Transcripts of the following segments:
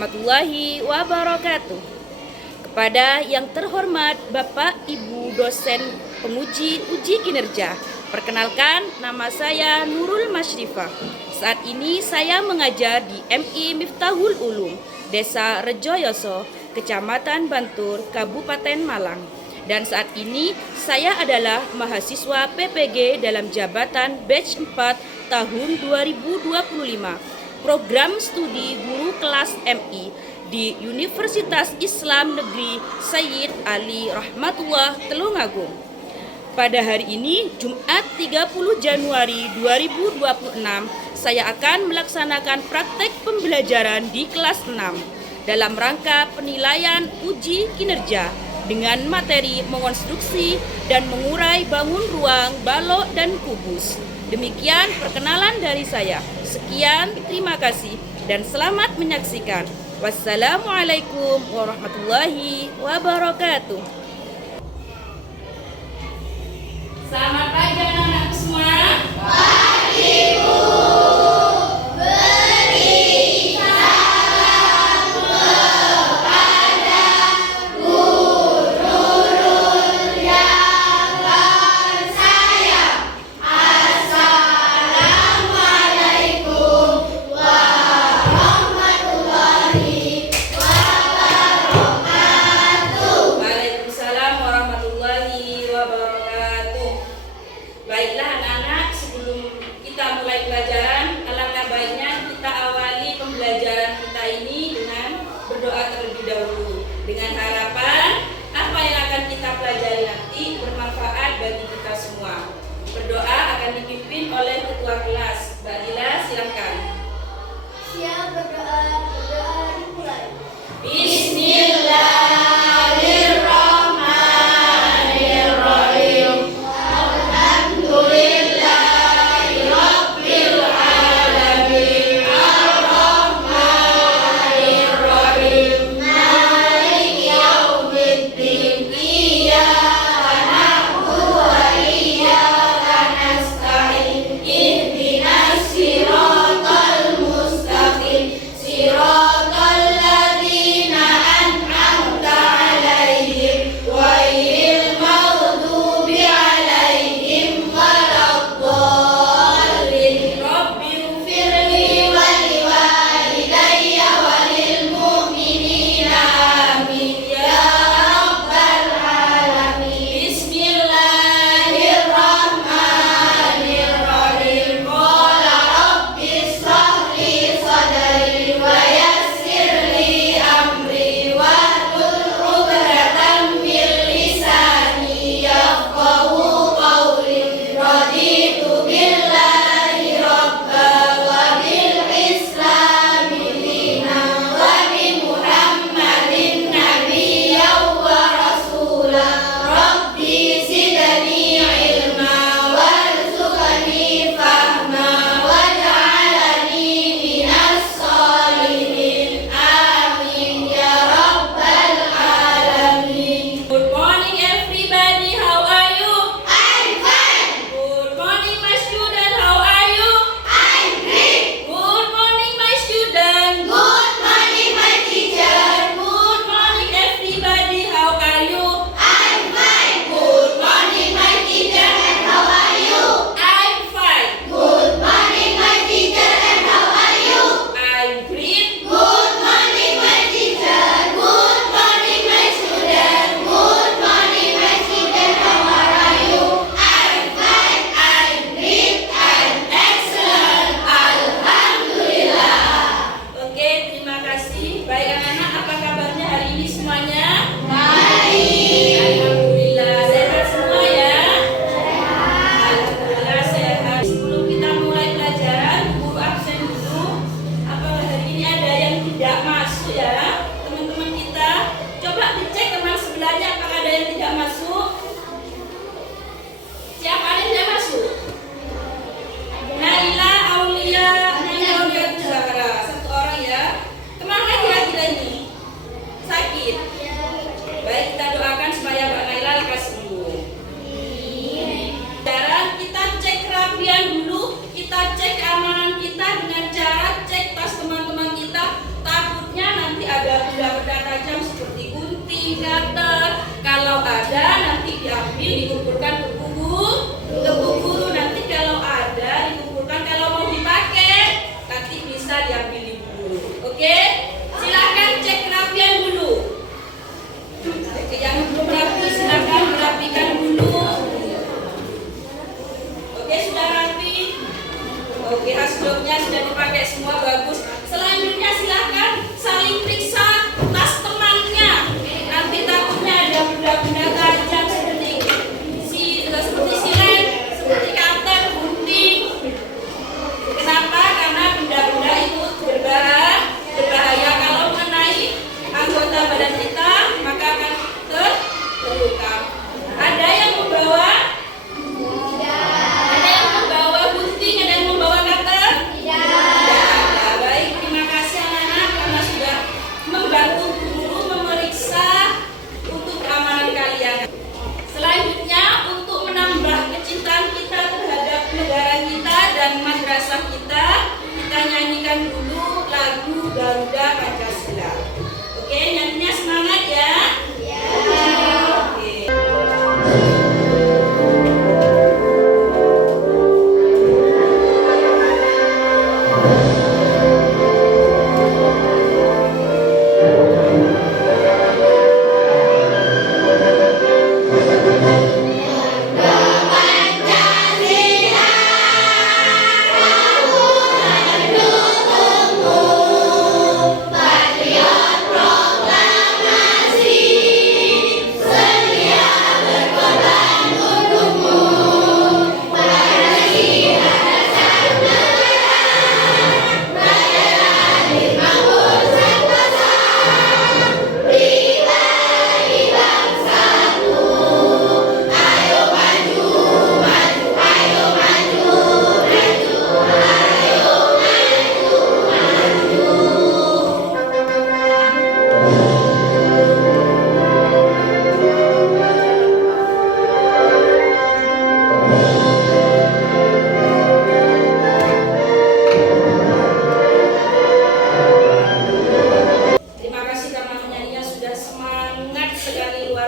warahmatullahi wabarakatuh. Kepada yang terhormat Bapak Ibu dosen penguji uji kinerja, perkenalkan nama saya Nurul Masyrifah. Saat ini saya mengajar di MI Miftahul Ulum, Desa Rejoyoso, Kecamatan Bantur, Kabupaten Malang. Dan saat ini saya adalah mahasiswa PPG dalam jabatan batch 4 tahun 2025. Program studi guru kelas MI di Universitas Islam Negeri Sayyid Ali Rahmatullah Telungagung. Pada hari ini, Jumat 30 Januari 2026, saya akan melaksanakan praktek pembelajaran di kelas 6 dalam rangka penilaian uji kinerja dengan materi mengonstruksi dan mengurai bangun ruang, balok, dan kubus. Demikian perkenalan dari saya. Sekian, terima kasih dan selamat menyaksikan. Wassalamualaikum warahmatullahi wabarakatuh. Selamat pagi anak-anakku semua. Pagi, Bu. Baiklah anak-anak, sebelum kita mulai pelajaran, alangkah baiknya kita awali pembelajaran kita ini dengan berdoa terlebih dahulu. Dengan harapan apa yang akan kita pelajari nanti bermanfaat bagi kita semua. Berdoa akan dipimpin oleh ketua kelas. Mbak Dila, silakan. Siap, berdoa dimulai. Bismillah.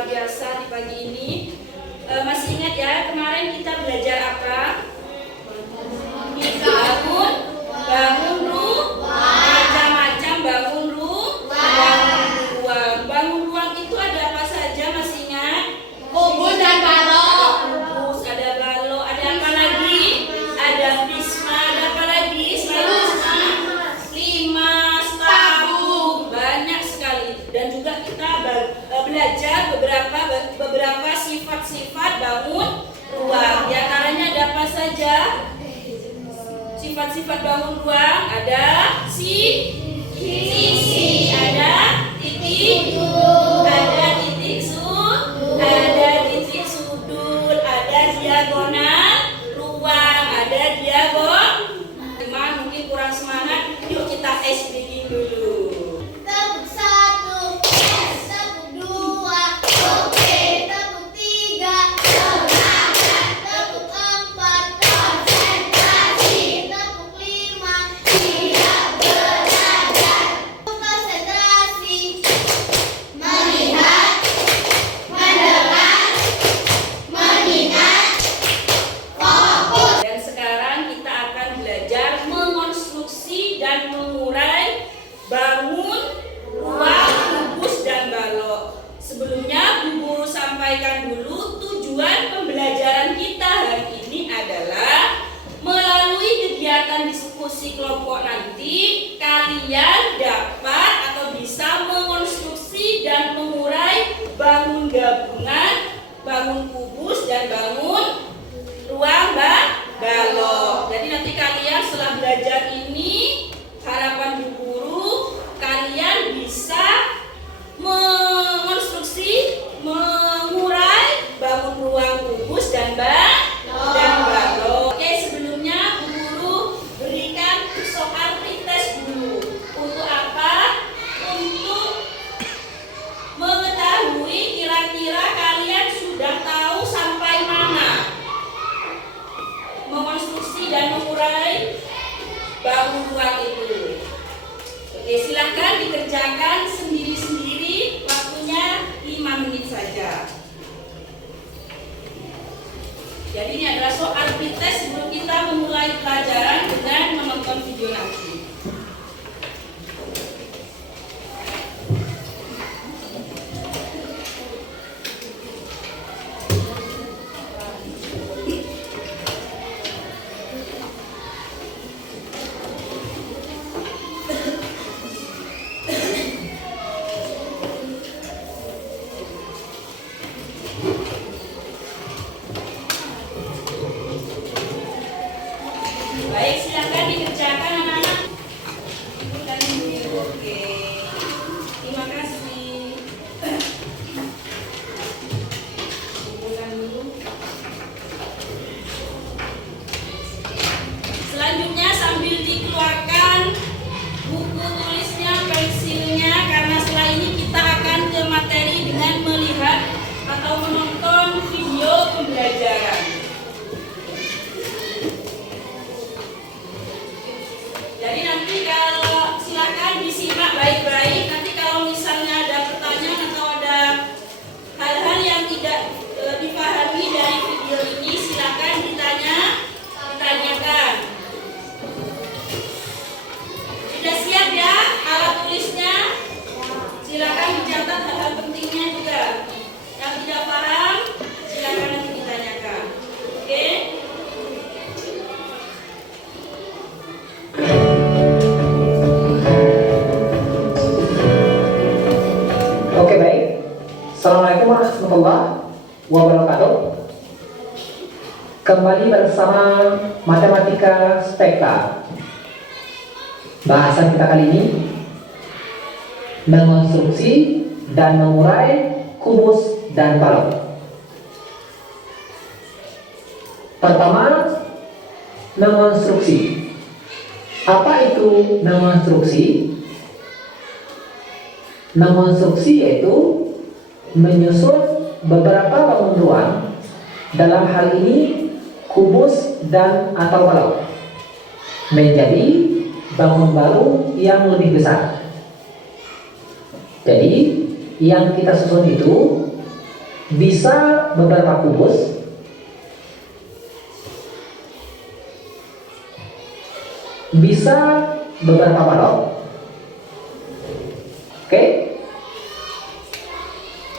luar biasa di pagi ini. Masih ingat ya kemarin kita belajar apa? Bangun macam-macam bangun ruang. Bangun ruang itu ada apa saja, masih ingat? Kubus dan balok. Kubus, ada balok, ada apa lagi? Ada prisma, ada apa lagi? Selain prisma, limas, tabung, banyak sekali. Dan juga kita belajar beberapa sifat-sifat bangun ruang. Di antaranya ada apa saja? Sifat-sifat bangun ruang ada sisi, ada titik, ada titik sudut, ada diagonal ruang, ada diagonal. Teman mungkin kurang semangat, yuk kita SBG dulu. Tepuk 1, tepuk 2, oke, tepuk 3, semangat, tepuk 4, konsentrasi, tepuk 5, siap belajar, konsentrasi, melihat, mendengar, mengingat, fokus. Dan sekarang kita akan belajar mengonstruksi dan mengurai bangun ruang, kubus dan balok. Sebelumnya Bu Guru sampaikan dulu tujuan pembelajaran kita hari ini adalah melalui kegiatan diskusi kelompok nanti kalian dapat atau bisa mengonstruksi dan mengurai bangun gabungan, bangun kubus dan bangun ruang balok. Jadi nanti kalian setelah belajar ini, harapan Bu Guru kalian bisa mengonstruksi, mengurai bangun ruang, kubus dan balok. Oke, sebelumnya Bu Guru berikan soal pretest dulu. Untuk apa? Untuk mengetahui kira-kira kalian sudah tahu sampai mana mengonstruksi dan mengurai bangun ruang itu. Oke, silakan dikerjakan sendiri-sendiri, waktunya 5 menit saja. Jadi ini adalah soal pretest sebelum kita memulai pelajaran dengan menonton video nanti. Baik, silakan dikerjakan anak-anak. Bukan dulu, oke. Terima kasih. Bukan dulu. Selanjutnya sambil dikeluarkan buku tulisnya, pensilnya, karena setelah ini kita akan ke materi dengan melihat atau menonton video pembelajaran. Jadi nanti kalau silakan disimak baik-baik. Nanti kalau misalnya ada pertanyaan atau ada hal-hal yang tidak dipahami dari video ini, silakan ditanyakan. Sudah siap ya alat tulisnya? Silakan dicatat hal-hal pentingnya juga. Yang tidak paham, silakan nanti ditanyakan. Oke? Oke, baik. Assalamualaikum warahmatullahi wabarakatuh. Kembali bersama Matematika Spekta. Bahasan kita kali ini mengonstruksi dan mengurai kubus dan balok. Pertama, mengonstruksi. Apa itu mengonstruksi? Mengonstruksi yaitu menyusun beberapa bangun ruang, dalam hal ini kubus dan atau balok, menjadi bangun baru yang lebih besar. Jadi yang kita susun itu bisa beberapa kubus, bisa beberapa balok. Oke,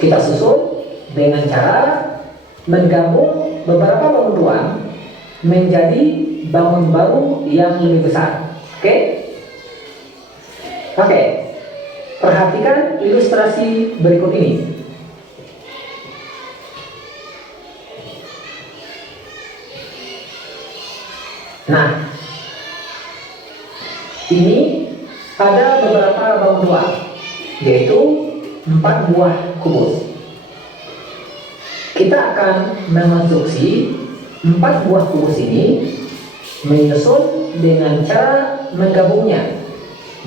kita susun dengan cara menggabung beberapa bangun ruang menjadi bangun baru yang lebih besar. Oke, perhatikan ilustrasi berikut ini. Nah, ini ada beberapa bangun ruang, yaitu 4 buah kubus. Kita akan mengonstruksi 4 buah kubus ini menyusun dengan cara menggabungnya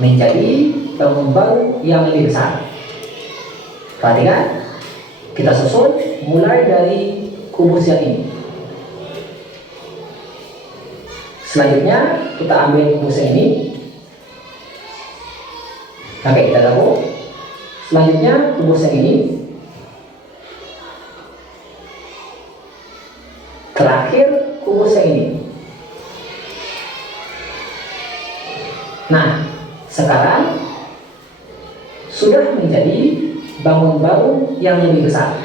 menjadi bangun baru yang lebih besar. Perhatikan, kita susun mulai dari kubus yang ini. Selanjutnya kita ambil kubus yang ini. Oke, kita gabung. Selanjutnya kubus yang ini. Terakhir kubus yang ini. Nah, sekarang sudah menjadi bangun baru yang lebih besar.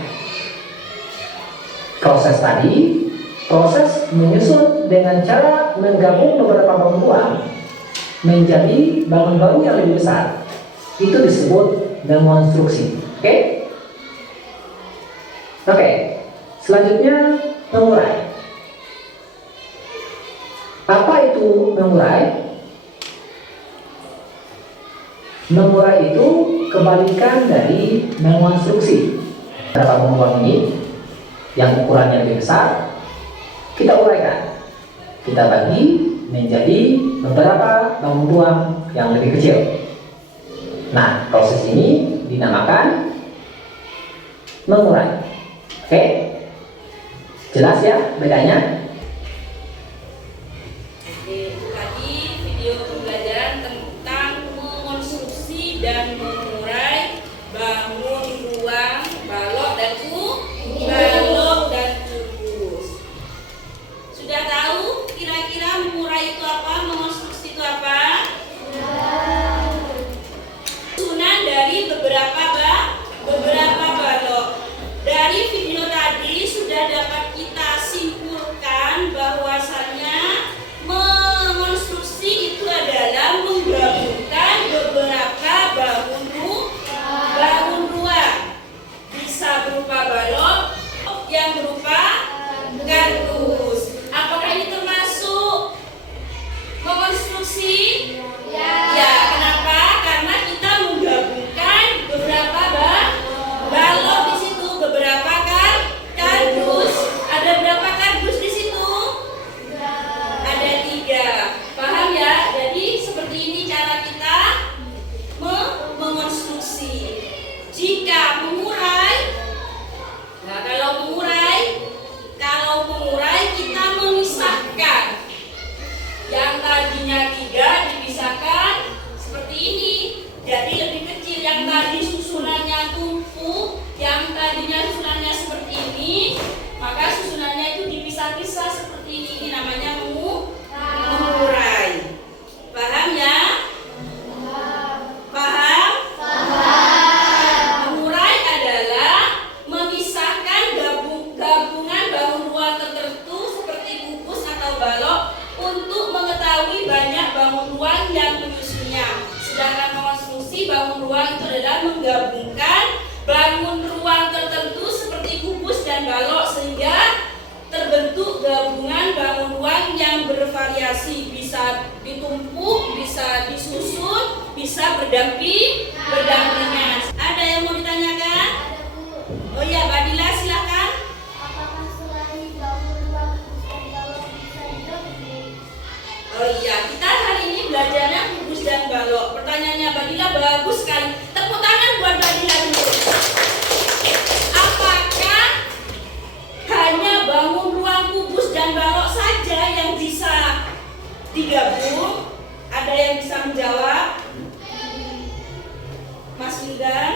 Proses tadi, proses menyusun dengan cara menggabung beberapa bangun ruang menjadi bangun baru yang lebih besar, itu disebut demonstruksi. Oke, selanjutnya mengurai. Apa itu mengurai? Mengurai itu kebalikan dari mengonstruksi. Beberapa bangun ruang ini yang ukurannya lebih besar, kita uraikan, kita bagi menjadi beberapa bangun ruang yang lebih kecil. Nah, proses ini dinamakan mengurai. Oke, jelas ya bedanya? Tadi video pembelajaran tentang mengonstruksi dan mengurai bangun ruang, balok dan kubus. Sudah tahu kira-kira mengurai itu apa, mengonstruksi itu apa? Susunan dari beberapa balok. Dari video tadi sudah dapat kita simpulkan bahwasannya mengonstruksi itu adalah menggabungkan beberapa bangun ruang. Bisa berupa balok yang berupa kardus. Apakah ini termasuk mengonstruksi? Ya, kenapa? Karena kita menggabungkan beberapa balok di situ, beberapa kardus. Ada berapa kardus di situ? Ada 3. Paham ya? Jadi seperti ini cara kita mengonstruksi. Jika mengurai, nah kalau mengurai kita memisahkan. Yang tadinya 3 dipisahkan seperti ini, jadi lebih kecil. Yang tadi susunannya tumpuk, yang tadinya susunannya seperti ini, maka susunannya itu dipisah-pisah seperti ini. Ini namanya mengurai. Paham ya? Paham? Mengurai adalah memisahkan gabungan bangun ruang tertentu seperti kubus atau balok untuk mengetahui banyak bangun ruang yang menyusunnya. Sedangkan mengonstruksi bangun ruang itu adalah menggabungkan bangun ruang tertentu seperti kubus dan balok sehingga terbentuk gabungan bangun ruang yang bervariasi, bisa ditumpuk, bisa disusun, bisa berdampingan. Ada yang mau ditanyakan? Oh ya, Mbak Dila silakan. Apakah selain bangun ruang dan balok bisa digabung? Oh iya, kita hari ini belajarnya kubus dan balok. Pertanyaannya Mbak Dila bagus sekali. Tepuk tangan buat Mbak Dila dulu. Apakah hanya bangun ruang kubus dan balok saja yang bisa digabung? Ada yang bisa menjawab? Mas Yuda?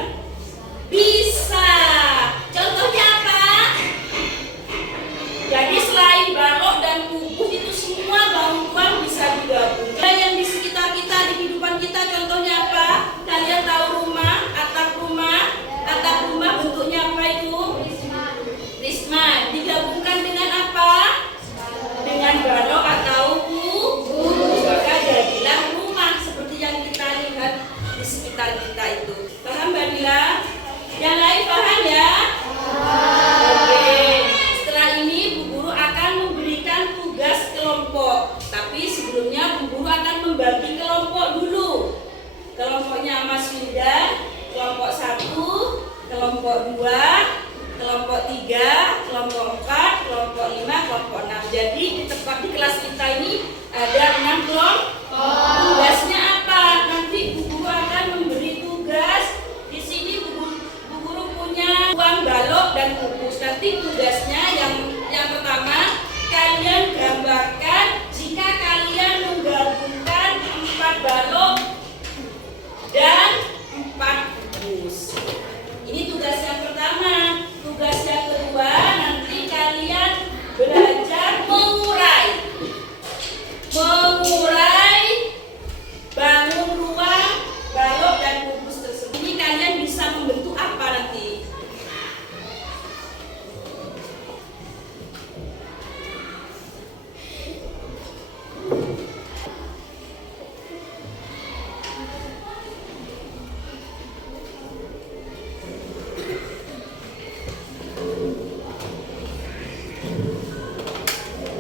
kelompok 2, kelompok 3, kelompok 4, kelompok 5, kelompok 6. Jadi di tempat di kelas kita ini ada 6 kelompok. Tugasnya apa? Nanti Bu Guru akan memberi tugas. Di sini Bu Guru punya uang balok dan pupus. Nanti tugasnya yang pertama, kalian gambarkan jika kalian menggabungkan 4 balok dan 4 pupus. Ini tugas yang pertama. Tugas yang kedua, nanti kalian belajar mengurai bangun ruang balok dan pupus tersebut. Ini kalian bisa membentuk apa nanti?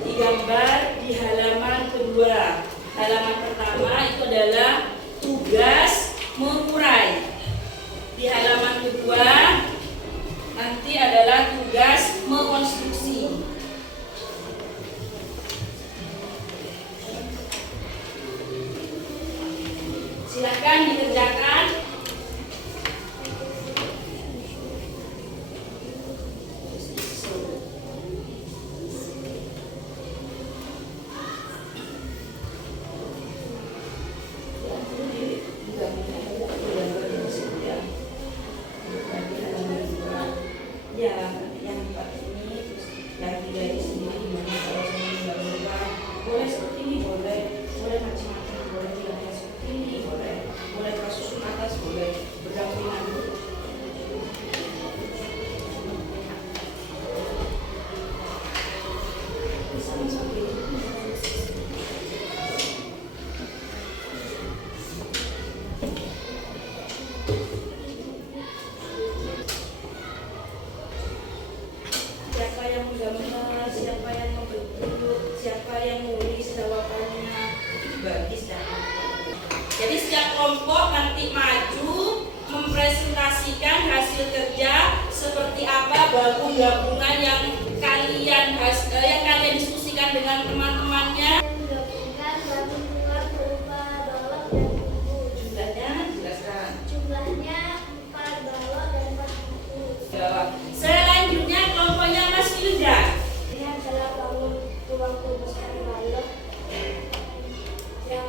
Digambar di halaman kedua. Halaman pertama itu adalah tugas mengurai. Di halaman kedua nanti adalah tugas mengonstruksi. Silakan dikerjakan. Ya, yang 4 ini, terus yang 3 ini sendiri gimana kalau saya menggabungkan? Boleh seperti ini, boleh macam-macam, boleh bilangnya seperti ini, boleh susun atas, boleh berdampingan. Siapa yang menggambar, siapa yang membentuk, siapa yang nulis jawabannya, itu bagi siapa. Jadi setiap kelompok nanti maju mempresentasikan hasil kerja seperti apa gabungan yang kalian diskusikan dengan teman-temannya. Menggabungkan bangun ruang berupa balok dan pupus. Jumlahnya jelaskan. Jumlahnya 4 balok dan 4 pupus. Selanjutnya kelompoknya Mas Yuda. Ini adalah bangun ruang pupus dan balok yang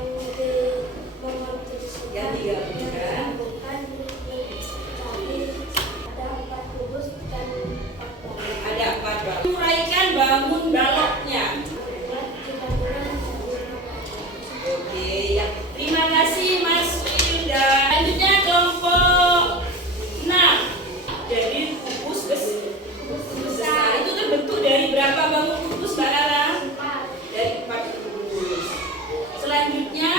Yang digabungkan. Tapi ada 4 pupus dan 4 balok. Ada 4 balok. Uraikan bangun baloknya. Oke, ya. Terima kasih Mas Yuda. Selanjutnya kelompok 6. Jadi pupus besar itu terbentuk dari berapa bangun pupus, Mbak Rara? Dari 4 pupus. Selanjutnya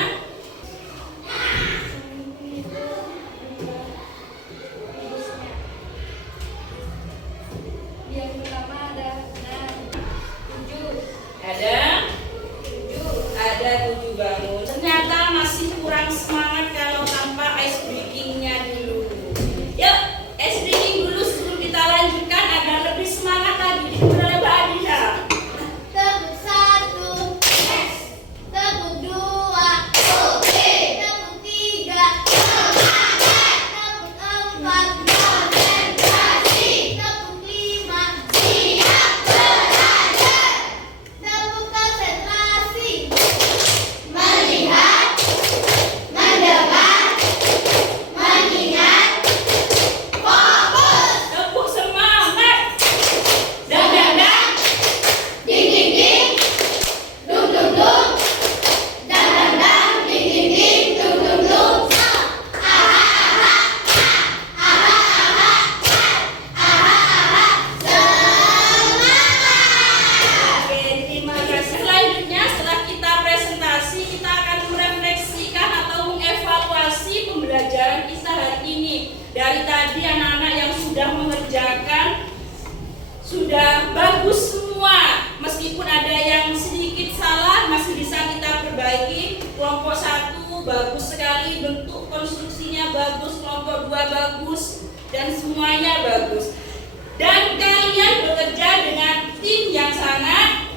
Yang pertama ada 7. ada 7 bangun. Ternyata masih kurang semangat kalau tanpa ice breakingnya dulu. Yuk, ice breaking dulu sebelum kita lanjutkan agar lebih semangat lagi. Dimulai Mbak Adina. Tepuk 1, tepuk 2, tepuk 3, tepuk 4, konsentrasi, tepuk 5, siap belajar, tepuk konsentrasi, melihat, mendengar, mengingat, fokus, Tepuk semangat. dang dang dang, ding ding ding, dung dung dung, dang dang dang, ding ding ding, dung dung dung, Oke, terima kasih. Selanjutnya setelah kita presentasi, kita akan merefleksikan atau mengevaluasi pembelajaran kita hari ini. Dari tadi anak-anak yang sudah mengerjakan sudah bagus semua. Meskipun ada yang sedikit salah masih bisa kita perbaiki. Kelompok 1 bagus sekali, bentuk konstruksinya bagus. Kelompok 2 bagus. dan semuanya bagus. Dan kalian bekerja dengan tim yang sangat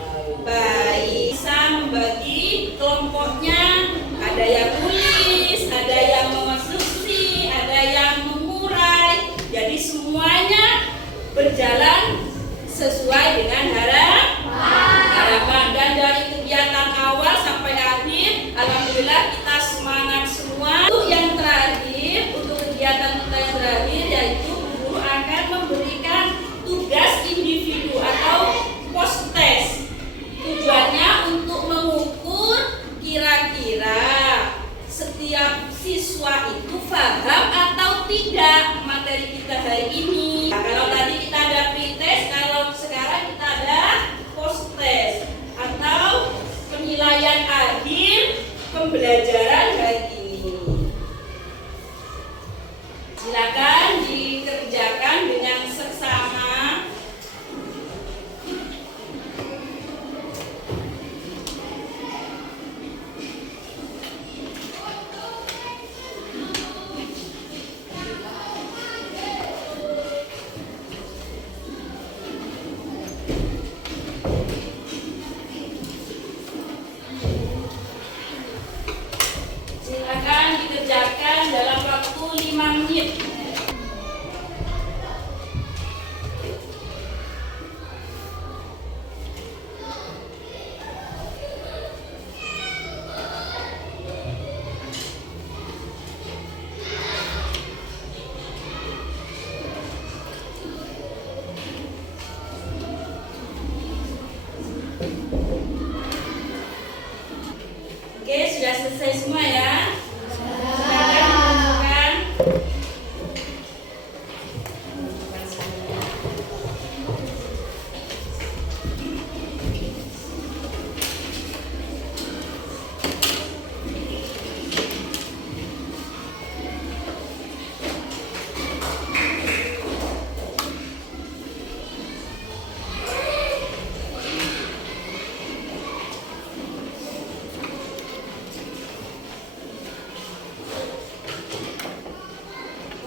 baik. Bisa membagi kelompoknya, ada yang tulis, ada yang mengonstruksi, ada yang mengurai. Jadi semuanya berjalan sesuai dengan harapan. Dan dari kegiatan awal sampai akhir, alhamdulillah kita semangat semua. Untuk yang terakhir, untuk kegiatan kita yang terakhir, yaitu guru akan memberikan tugas individu atau post test. Tujuannya untuk mengukur kira-kira setiap siswa itu paham atau tidak materi kita hari ini. Nah, kalau tadi kita ada pretest, kalau sekarang kita ada post test atau penilaian akhir pembelajaran hari ini. Silakan dikerjakan dengan seksama. Silakan dikerjakan dalam waktu 5 menit. Oke, sudah selesai semua ya. Silakan menunjukkan.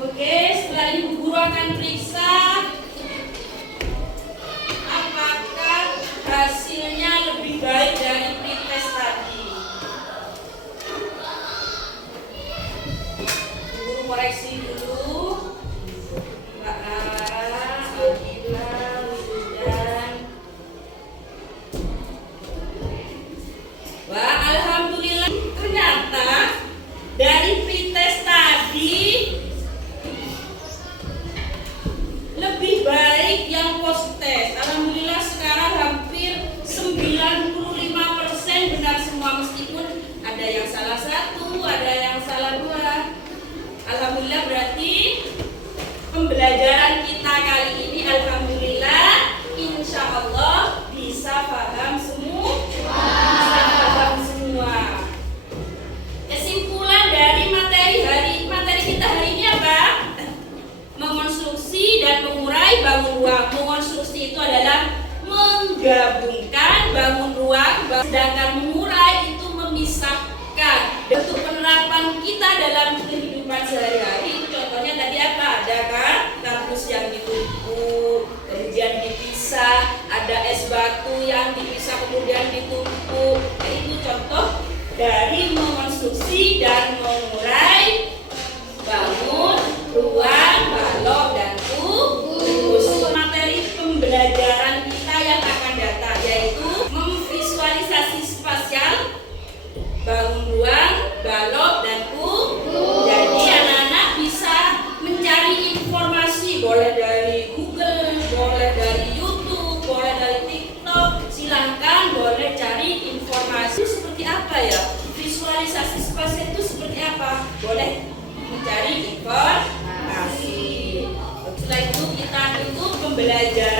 Oke, setelah Ibu Guru akan periksa apakah hasilnya lebih baik dari pretest tadi. Guru koreksi dulu. Mbak Lara, Alila, Widan. Wah, alhamdulillah ternyata dari pretest tadi lebih baik yang post test. Alhamdulillah sekarang hampir 95% benar semua, meskipun ada yang salah satu, ada yang salah dua. Alhamdulillah berarti pembelajaran kita kali ini alhamdulillah insya Allah bisa paham semua. Bisa paham semua. Kesimpulan dari materi kita hari ini apa? Mengonstruksi dan mengurai bangun ruang. Mengonstruksi itu adalah menggabungkan bangun ruang, sedangkan mengurai itu memisahkan. Bentuk penerapan kita dalam kehidupan sehari-hari itu contohnya tadi apa? Ada kan kardus yang ditumpuk, kemudian dipisah, ada es batu yang dipisah kemudian ditumpuk. Itu contoh dari mengonstruksi dan mengurai bangun ruang, balok, dan kubus. Materi pembelajaran kita yang akan datang yaitu memvisualisasi spasial, bangun ruang, balok, dan kubus. Jadi anak-anak bisa mencari informasi, boleh dari Google, boleh dari YouTube, boleh dari TikTok. Silahkan boleh cari informasi seperti apa ya, visualisasi spasial itu seperti apa, boleh mencari informasi. Setelah itu kita tutup pembelajaran.